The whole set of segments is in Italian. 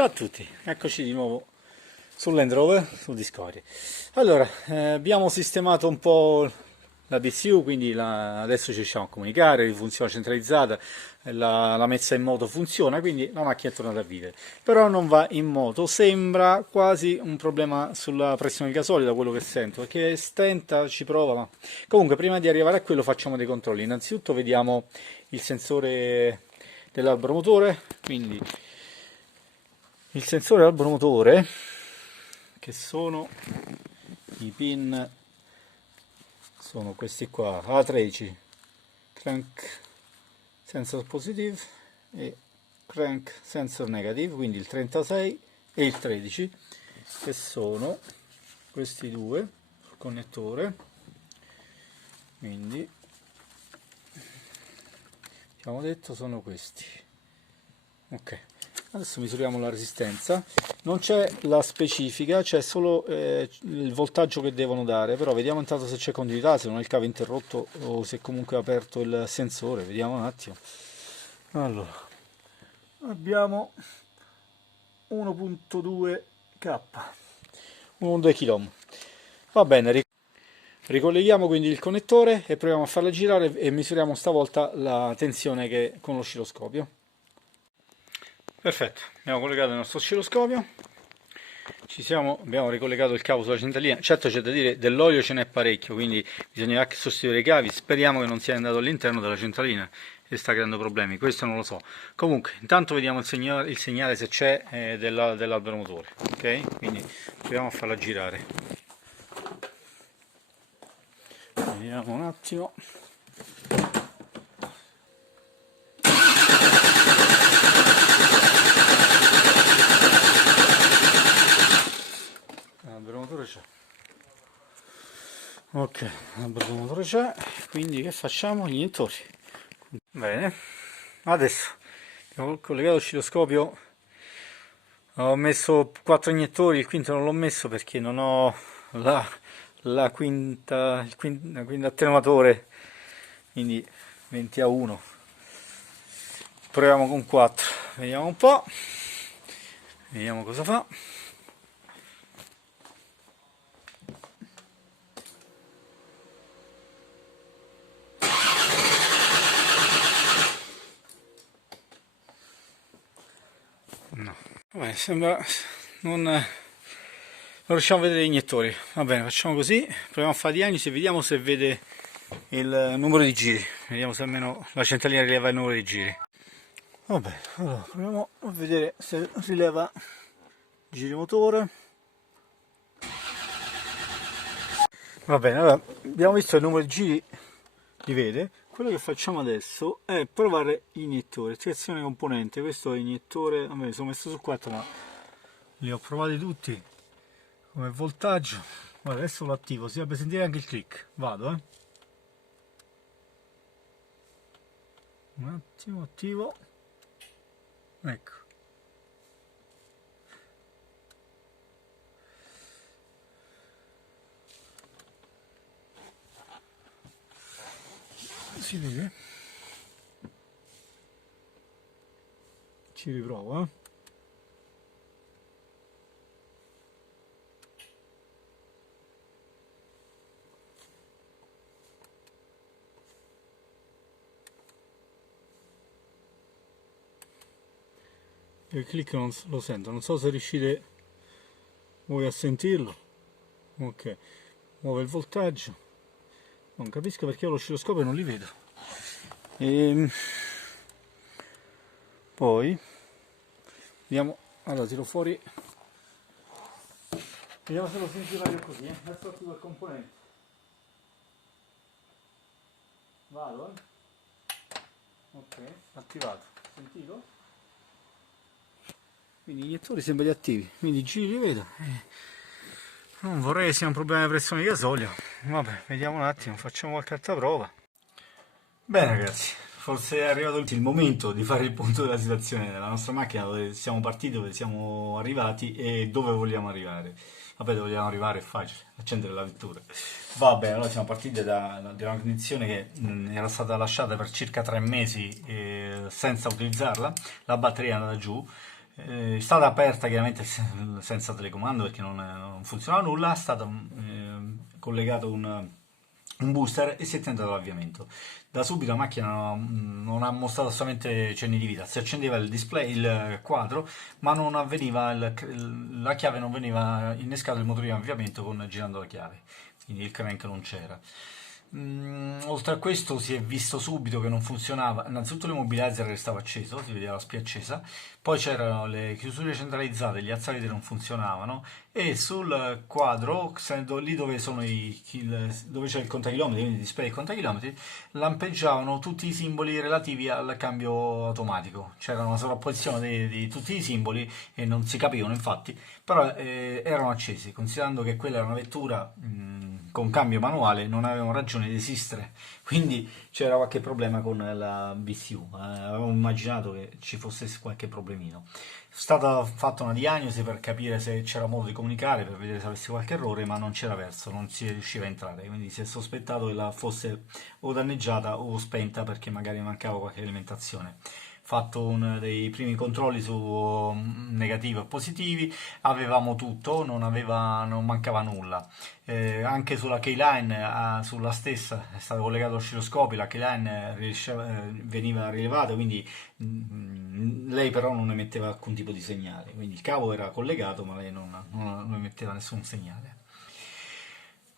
Ciao a tutti, eccoci di nuovo sul Land Rover, su Discovery. Allora, abbiamo sistemato un po' la BCU, quindi adesso ci riusciamo a comunicare, funziona centralizzata, la messa in moto funziona, quindi la macchina è tornata a vivere. Però non va in moto, sembra quasi un problema sulla pressione del gasolio da quello che sento, perché stenta, ci prova, ma comunque prima di arrivare a quello facciamo dei controlli. Innanzitutto vediamo il sensore dell'albero motore, quindi il sensore albero motore, che sono i pin, sono questi qua, A13, crank sensor positive e crank sensor negative, quindi il 36 e il 13, che sono questi due sul connettore. Quindi abbiamo detto sono questi. Ok, adesso misuriamo la resistenza. Non c'è la specifica, c'è solo il voltaggio che devono dare, però vediamo intanto se c'è continuità, se non è il cavo interrotto o se comunque è aperto il sensore. Vediamo un attimo. Allora, abbiamo 1.2 K, 1.2 kg. Va bene, ricolleghiamo quindi il connettore e proviamo a farla girare e misuriamo stavolta la tensione che con l'oscilloscopio. Perfetto, abbiamo collegato il nostro oscilloscopio, abbiamo ricollegato il cavo sulla centralina. Certo, c'è da dire, dell'olio ce n'è parecchio, quindi bisognerà anche sostituire i cavi. Speriamo che non sia andato all'interno della centralina e sta creando problemi, questo non lo so. Comunque intanto vediamo il segnale se c'è dell'albero motore. Ok, quindi proviamo a farla girare, vediamo un attimo. L'albero motore c'è. Ok, l'albero motore c'è, quindi che facciamo? Gli iniettori. Bene, adesso abbiamo collegato l'oscilloscopio, ho messo 4 iniettori, il quinto non l'ho messo perché non ho la quinta, il quinto attenuatore, quindi 20 a 1. Proviamo con 4, vediamo un po', vediamo cosa fa. No, vabbè, sembra non riusciamo a vedere gli iniettori. Va bene, facciamo così, proviamo a fare diagnosi e vediamo se vede il numero di giri, vediamo se almeno la centralina rileva il numero di giri. Vabbè, allora proviamo a vedere se rileva giri motore. Va bene, allora abbiamo visto il numero di giri, li vede. Quello che facciamo adesso è provare gli iniettori, sezione componente. Questo è iniettore, a me sono messo su 4, ma li ho provati tutti come voltaggio. Guarda, adesso lo attivo, si dovrebbe sentire anche il click. Vado, un attimo, attivo. Ecco. Si vede? Ci riprovo, Il click non lo sento, non so se riuscite voi a sentirlo. Ok, muove il voltaggio, non capisco perché l'oscilloscopio non li vedo. Poi vediamo, allora tiro fuori, vediamo se lo senti meglio così. Adesso attivo il componente, vado, ok, attivato, sentito? Quindi gli iniettori sembrano attivi, quindi i giri li vedo. Non vorrei che sia un problema di pressione di gasolio. Vabbè, vediamo un attimo, facciamo qualche altra prova. Bene ragazzi, forse è arrivato il momento di fare il punto della situazione della nostra macchina, dove siamo partiti, dove siamo arrivati e dove vogliamo arrivare. Vabbè, dove vogliamo arrivare è facile, accendere la vettura. Va bene, allora siamo partiti da una condizione che era stata lasciata per circa 3 mesi senza utilizzarla, la batteria è andata giù. È stata aperta chiaramente senza telecomando perché non funzionava nulla, è stato collegato un booster e si è tentato l'avviamento. Da subito la macchina non ha mostrato assolutamente cenni di vita, si accendeva il display, il quadro, ma non avveniva la chiave non veniva innescato il motore di avviamento con girando la chiave, quindi il crank non c'era. Oltre a questo si è visto subito che non funzionava, innanzitutto l'immobilizer restava acceso, si vedeva la spia accesa, poi c'erano le chiusure centralizzate, gli azzaridi non funzionavano e sul quadro, lì dove, dove c'è il contachilometri, quindi il display del contachilometri, lampeggiavano tutti i simboli relativi al cambio automatico, c'era una sovrapposizione di tutti i simboli e non si capivano infatti, però erano accesi, considerando che quella era una vettura con cambio manuale non avevano ragione di esistere, quindi c'era qualche problema con la BCU, avevamo immaginato che ci fosse qualche problemino. È stata fatta una diagnosi per capire se c'era modo di comunicare, per vedere se avesse qualche errore, ma non c'era verso, non si riusciva a entrare, quindi si è sospettato che la fosse o danneggiata o spenta perché magari mancava qualche alimentazione. Fatto uno dei primi controlli su negativi e positivi, avevamo tutto, non mancava nulla. Anche sulla keyline, sulla stessa, è stato collegato all'oscilloscopio, la keyline veniva rilevata, quindi lei però non emetteva alcun tipo di segnale, quindi il cavo era collegato ma lei non emetteva nessun segnale.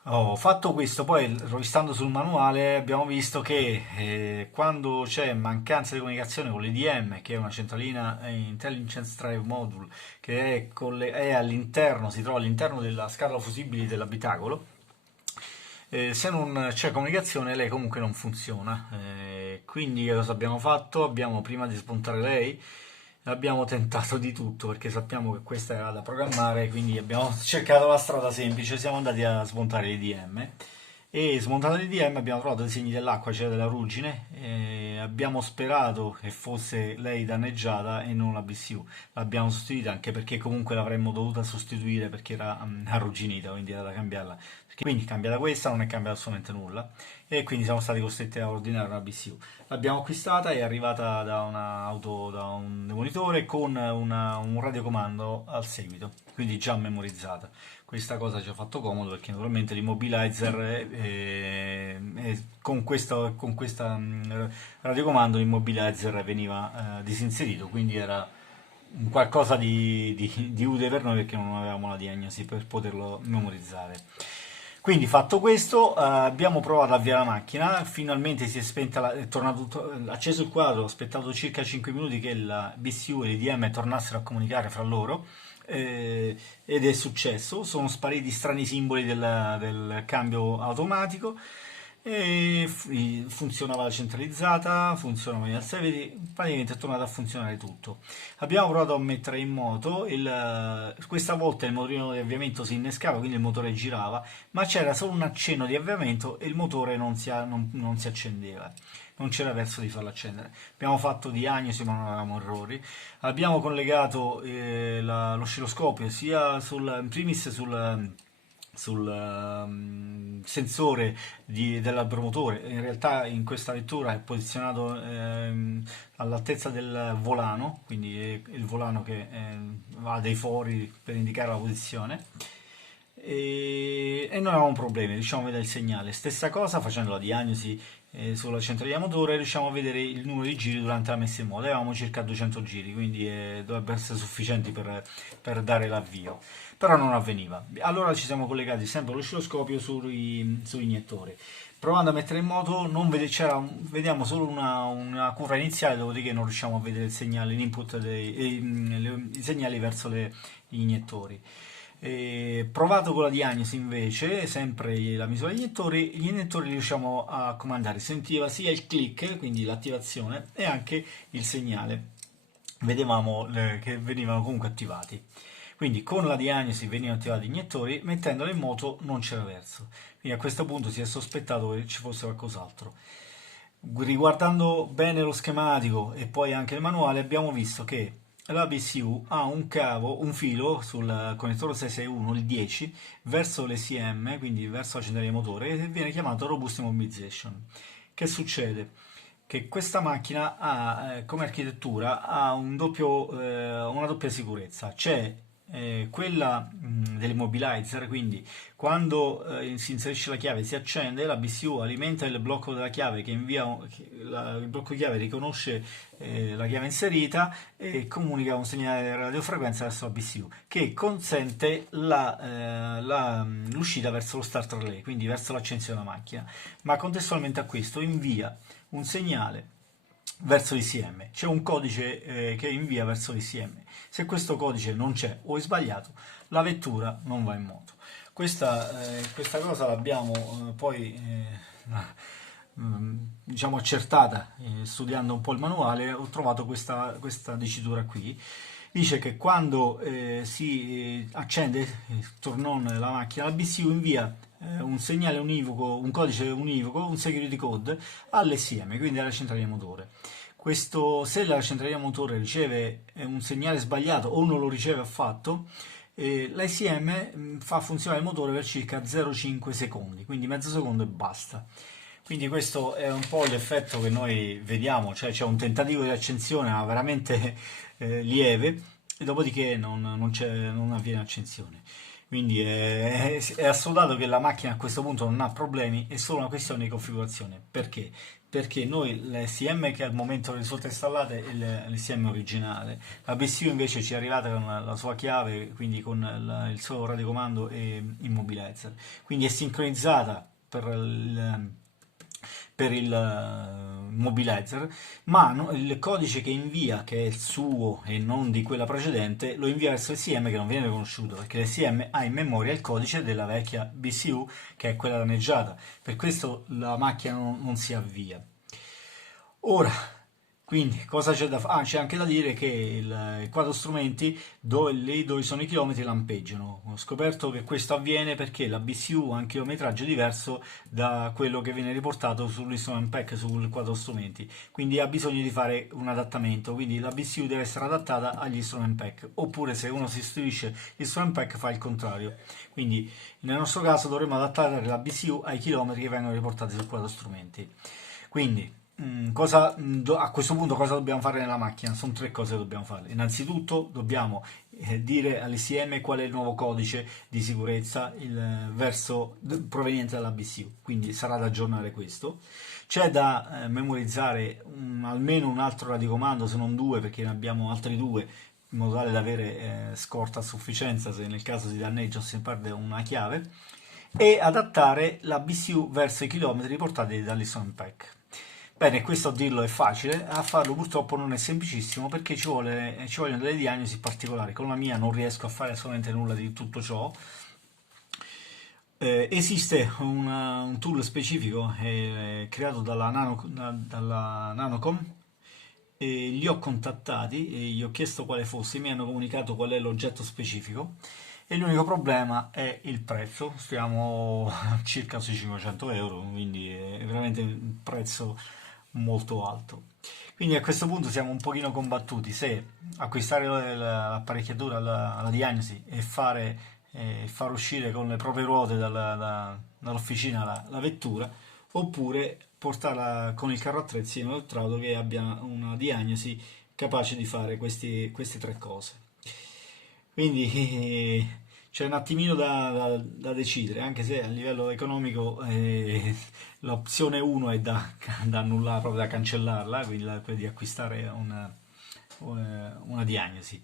Ho fatto questo, poi rovistando sul manuale abbiamo visto che quando c'è mancanza di comunicazione con l'EDM, che è una centralina Intelligence Drive Module, che è all'interno, si trova all'interno della scatola fusibili dell'abitacolo, se non c'è comunicazione lei comunque non funziona. Quindi che cosa abbiamo fatto? Abbiamo, prima di spuntare lei, abbiamo tentato di tutto perché sappiamo che questa era da programmare, quindi abbiamo cercato la strada semplice, siamo andati a smontare l'IDM e smontato l'IDM abbiamo trovato i segni dell'acqua, cioè della ruggine, e abbiamo sperato che fosse lei danneggiata e non la BCU. L'abbiamo sostituita anche perché comunque l'avremmo dovuta sostituire perché era arrugginita, quindi era da cambiarla. Quindi cambiata questa, non è cambiato assolutamente nulla e quindi siamo stati costretti a ordinare una BCU. L'abbiamo acquistata, è arrivata da un'auto, da un demolitore con un radiocomando al seguito, quindi già memorizzata. Questa cosa ci ha fatto comodo perché naturalmente l'immobilizer con questa radiocomando l'immobilizer veniva disinserito, quindi era un qualcosa di utile per noi perché non avevamo la diagnosi per poterlo memorizzare. Quindi fatto questo, abbiamo provato a avviare la macchina, finalmente si è spenta, è tornato acceso il quadro, ho aspettato circa 5 minuti che la BCU e l'IDM tornassero a comunicare fra loro ed è successo, sono spariti strani simboli del cambio automatico e funzionava la centralizzata, funzionava gli alzaveti, praticamente è tornato a funzionare tutto. Abbiamo provato a mettere in moto, questa volta il motorino di avviamento si innescava, quindi il motore girava, ma c'era solo un accenno di avviamento e il motore non si accendeva. Non c'era verso di farlo accendere. Abbiamo fatto diagnosi ma non avevamo errori. Abbiamo collegato l'oscilloscopio sia in primis sul sensore dell'abromotore. In realtà in questa vettura è posizionato all'altezza del volano, quindi è il volano che ha dei fori per indicare la posizione. E non avevamo problemi, riusciamo a vedere il segnale. Stessa cosa facendo la diagnosi sulla centralina motore, riusciamo a vedere il numero di giri durante la messa in moto. Avevamo circa 200 giri, quindi dovrebbero essere sufficienti per dare l'avvio, però non avveniva. Allora ci siamo collegati sempre all'oscilloscopio sugli iniettori. Provando a mettere in moto, vediamo solo una curva iniziale, dopodiché non riusciamo a vedere il segnale, l'input i segnali verso gli iniettori. Provato con la diagnosi invece, sempre la misura degli gli iniettori li riusciamo a comandare, sentiva sia il click, quindi l'attivazione, e anche il segnale, vedevamo che venivano comunque attivati. Quindi con la diagnosi venivano attivati gli iniettori, mettendolo in moto non c'era verso. Quindi a questo punto si è sospettato che ci fosse qualcos'altro. Riguardando bene lo schematico e poi anche il manuale abbiamo visto che la BCU ha un filo sul connettore 661, il 10, verso l'ECM, quindi verso la centrale di motore, che viene chiamato Robust Immobilization. Che succede? che questa macchina ha, come architettura, ha una doppia sicurezza. C'è quella dell'immobilizer, quindi quando si inserisce la chiave si accende, la BCU alimenta il blocco della chiave che invia, il blocco chiave riconosce la chiave inserita e comunica un segnale di radiofrequenza verso la BCU che consente l'uscita verso lo start relay, quindi verso l'accensione della macchina, ma contestualmente a questo invia un segnale verso l'ICM, c'è un codice che invia verso l'ICM. Se questo codice non c'è o è sbagliato, la vettura non va in moto. Questa cosa l'abbiamo poi diciamo accertata studiando un po' il manuale. Ho trovato questa dicitura qui. Dice che quando si accende turn on la macchina, la BCU invia un segnale univoco, un codice univoco, un security code all'SM, quindi alla centralina motore. Se la centralina motore riceve un segnale sbagliato o non lo riceve affatto, l'ICM fa funzionare il motore per circa 0,5 secondi, quindi mezzo secondo e basta. Quindi questo è un po' l'effetto che noi vediamo, cioè c'è un tentativo di accensione ma veramente lieve, e dopodiché non avviene accensione. Quindi è assodato che la macchina a questo punto non ha problemi, è solo una questione di configurazione. Perché? Perché noi l'SM che al momento risulta installata è l'SM originale, la BCU invece ci è arrivata con la sua chiave, quindi con il suo radiocomando e immobilizer, quindi è sincronizzata per il mobilizer, ma il codice che invia, che è il suo e non di quella precedente, lo invia verso l'SM che non viene riconosciuto, perché l'SM ha in memoria il codice della vecchia BCU, che è quella danneggiata, per questo la macchina non si avvia. Ora, quindi, cosa c'è da fare? Ah, c'è anche da dire che il quadro strumenti, lì dove sono i chilometri, lampeggiano. Ho scoperto che questo avviene perché la BCU ha un chilometraggio diverso da quello che viene riportato sull'instrument pack, sul quadro strumenti. Quindi ha bisogno di fare un adattamento. Quindi la BCU deve essere adattata agli instrument pack. Oppure se uno si istituisce l'instrument pack fa il contrario. Quindi nel nostro caso dovremmo adattare la BCU ai chilometri che vengono riportati sul quadro strumenti. Quindi, a questo punto cosa dobbiamo fare nella macchina? Sono tre cose che dobbiamo fare. Innanzitutto dobbiamo dire all'ICM qual è il nuovo codice di sicurezza proveniente dalla BCU, quindi sarà da aggiornare questo. C'è da memorizzare almeno un altro radiocomando, se non due, perché ne abbiamo altri due, in modo tale da avere scorta a sufficienza se nel caso si danneggia o si perde una chiave, e adattare la BCU verso i chilometri riportati dall'instrument pack. Bene, questo a dirlo è facile, a farlo purtroppo non è semplicissimo perché ci vogliono delle diagnosi particolari. Con la mia non riesco a fare assolutamente nulla di tutto ciò. Esiste un tool specifico creato dalla Nanocom, e li ho contattati e gli ho chiesto quale fosse, mi hanno comunicato qual è l'oggetto specifico e l'unico problema è il prezzo, stiamo circa sui 500 euro, quindi è veramente un prezzo molto alto. Quindi a questo punto siamo un pochino combattuti se acquistare l'apparecchiatura alla diagnosi e far uscire con le proprie ruote dall'officina la vettura, oppure portarla con il carro attrezzi inoltrato che abbia una diagnosi capace di fare queste tre cose. Quindi c'è un attimino da decidere, anche se a livello economico l'opzione 1 è da annullare, proprio da cancellarla, quindi quella di acquistare una diagnosi.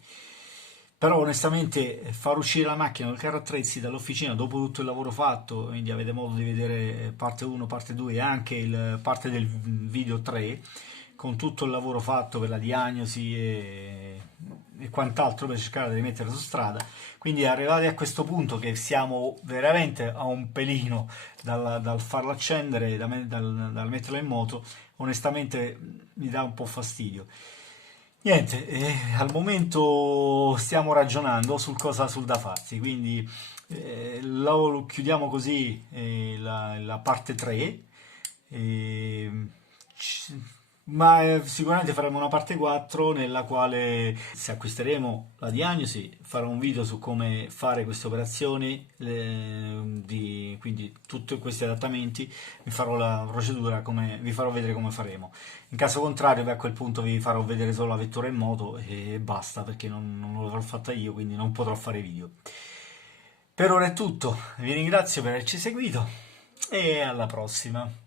Però onestamente far uscire la macchina col carro attrezzi dall'officina dopo tutto il lavoro fatto, quindi avete modo di vedere parte 1, parte 2 e anche parte del video 3, con tutto il lavoro fatto per la diagnosi e quant'altro per cercare di rimettere su strada. Quindi arrivati a questo punto che siamo veramente a un pelino dal farlo accendere, dal metterlo in moto, onestamente mi dà un po' fastidio. Niente, al momento stiamo ragionando sul da farsi, quindi lo chiudiamo così la parte 3. E, Ma sicuramente faremo una parte 4 nella quale, se acquisteremo la diagnosi, farò un video su come fare queste operazioni, quindi tutti questi adattamenti, vi farò la procedura, vi farò vedere come faremo. In caso contrario, beh, a quel punto vi farò vedere solo la vettura in moto e basta, perché non l'avrò fatta io, quindi non potrò fare video. Per ora è tutto, vi ringrazio per averci seguito e alla prossima.